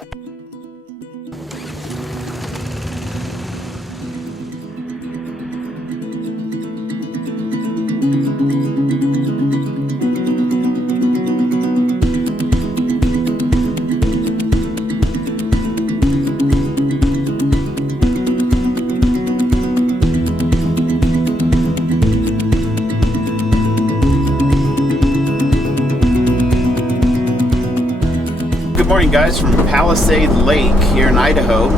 Good morning, guys, from Palisade Lake here in Idaho.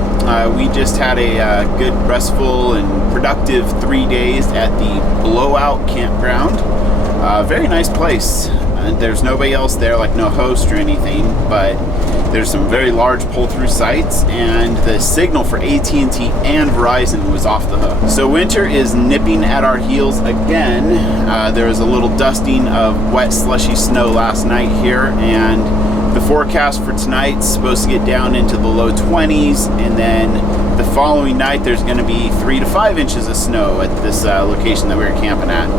We just had a good, restful, and productive 3 days at the Blowout Campground. Very nice place. There's nobody else there, like no host or anything, but there's some very large pull-through sites, and the signal for AT&T and Verizon was off the hook. So winter is nipping at our heels again. There was a little dusting of wet, slushy snow last night here, and the forecast for tonight's supposed to get down into the low 20s, and then the following night there's going to be 3 to 5 inches of snow at this location that we were camping at.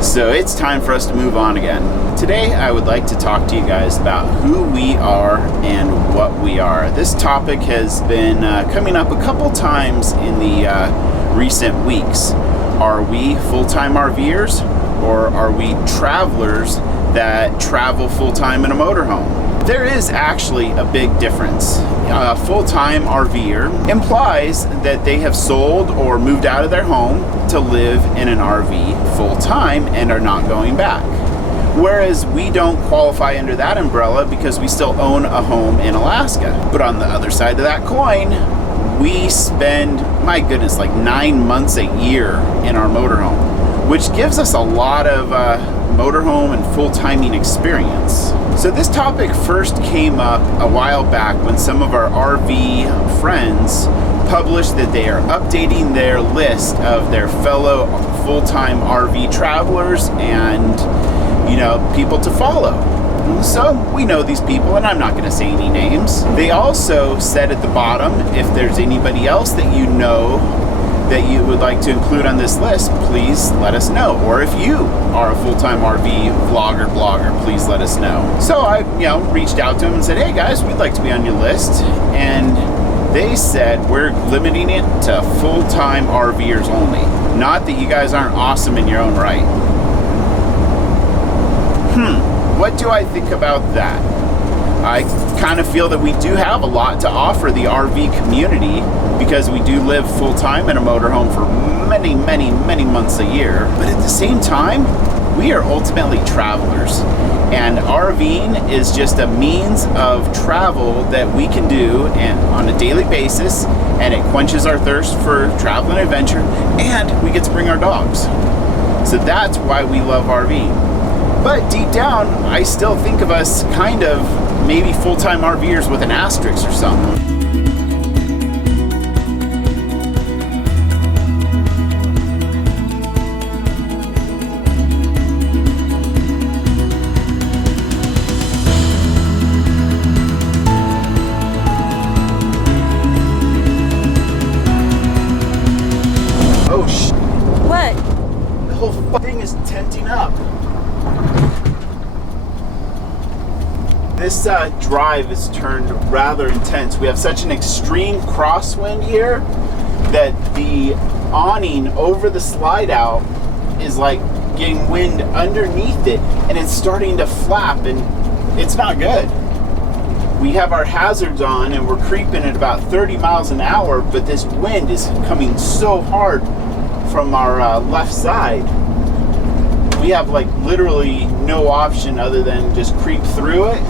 So it's time for us to move on again. Today I would like to talk to you guys about who we are and what we are. This topic has been coming up a couple times in the recent weeks. Are we full-time RVers, or are we travelers that travel full-time in a motorhome? There is actually a big difference. A full-time RVer implies that they have sold or moved out of their home to live in an RV full-time and are not going back. Whereas we don't qualify under that umbrella because we still own a home in Alaska. But on the other side of that coin, we spend, my goodness, like 9 months a year in our motorhome, which gives us a lot of motorhome and full-timing experience. So this topic first came up a while back when some of our RV friends published that they are updating their list of their fellow full-time RV travelers and, you know, people to follow. So we know these people, and I'm not going to say any names. They also said at the bottom, if there's anybody else that you know that you would like to include on this list, please let us know. Or if you are a full-time RV blogger, please let us know. So I, reached out to them and said, hey guys, we'd like to be on your list. And they said, we're limiting it to full-time RVers only. Not that you guys aren't awesome in your own right. What do I think about that? I kind of feel that we do have a lot to offer the RV community because we do live full-time in a motorhome for many, many, many months a year. But at the same time, we are ultimately travelers. And RVing is just a means of travel that we can do on a daily basis, and it quenches our thirst for travel and adventure, and we get to bring our dogs. So that's why we love RVing. But deep down, I still think of us kind of maybe full-time RVers with an asterisk or something. Oh, what? The whole thing is tenting up. This drive has turned rather intense. We have such an extreme crosswind here that the awning over the slide out is like getting wind underneath it, and it's starting to flap, and it's not good. We have our hazards on and we're creeping at about 30 miles an hour, but this wind is coming so hard from our left side. We have like literally no option other than just creep through it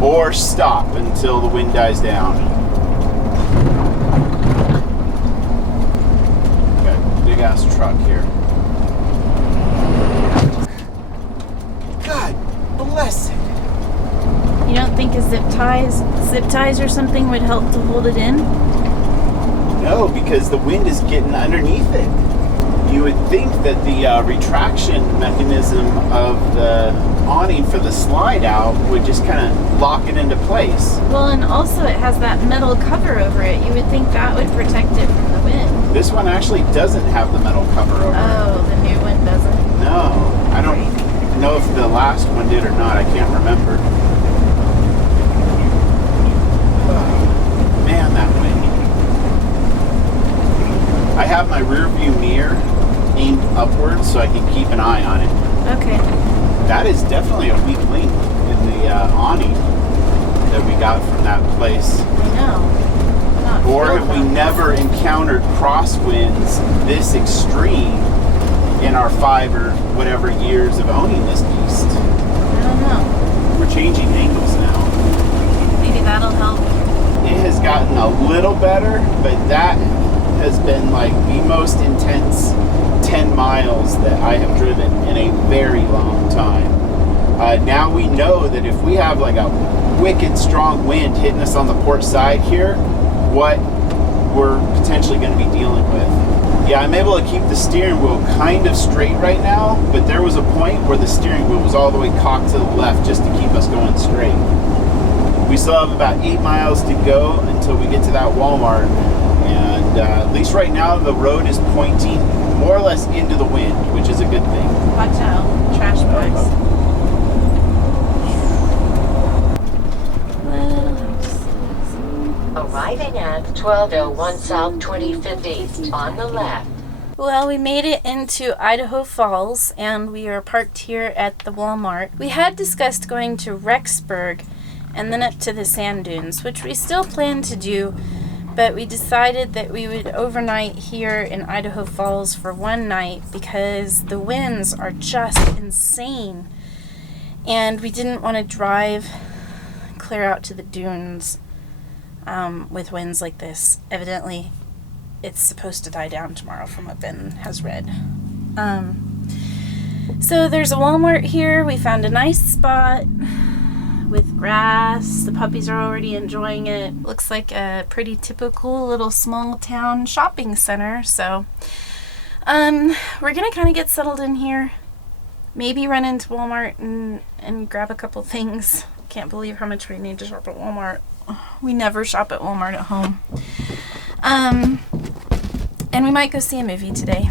or stop until the wind dies down. Got a big ass truck here. God bless it. You don't think a zip ties or something would help to hold it in? No, because the wind is getting underneath it. You would think that the retraction mechanism of the awning for the slide out would just kind of lock it into place. Well, and also it has that metal cover over it. You would think that would protect it from the wind. This one actually doesn't have the metal cover over it. Oh, the new one doesn't? No, I don't know if the last one did or not. I can't remember. upwards so I can keep an eye on it. Okay. That is definitely a weak link in the awning that we got from that place. I know. Not Or filled have we up. never encountered crosswinds this extreme in our 5 or whatever years of owning this beast? I don't know. We're changing angles now. Maybe that'll help. It has gotten a little better, but that has been like the most intense 10 miles that I have driven in a very long time. Now we know that if we have like a wicked strong wind hitting us on the port side here, what we're potentially going to be dealing with. Yeah, I'm able to keep the steering wheel kind of straight right now, but there was a point where the steering wheel was all the way cocked to the left just to keep us going straight. We still have about 8 miles to go until we get to that Walmart, and at least right now the road is pointing more or less into the wind, which is a good thing. Watch out. Trash bags. Arriving at 1201 South 25th East on the left. Well, we made it into Idaho Falls, and we are parked here at the Walmart. We had discussed going to Rexburg and then up to the sand dunes, which we still plan to do, but we decided that we would overnight here in Idaho Falls for one night because the winds are just insane, and we didn't want to drive clear out to the dunes with winds like this. Evidently it's supposed to die down tomorrow from what Ben has read. So there's a Walmart here. We found a nice spot with grass. The puppies are already enjoying it. Looks like a pretty typical little small town shopping center. So we're gonna kind of get settled in here, maybe run into Walmart and grab a couple things. Can't believe how much we need to shop at Walmart. We never shop at Walmart at home. And we might go see a movie today.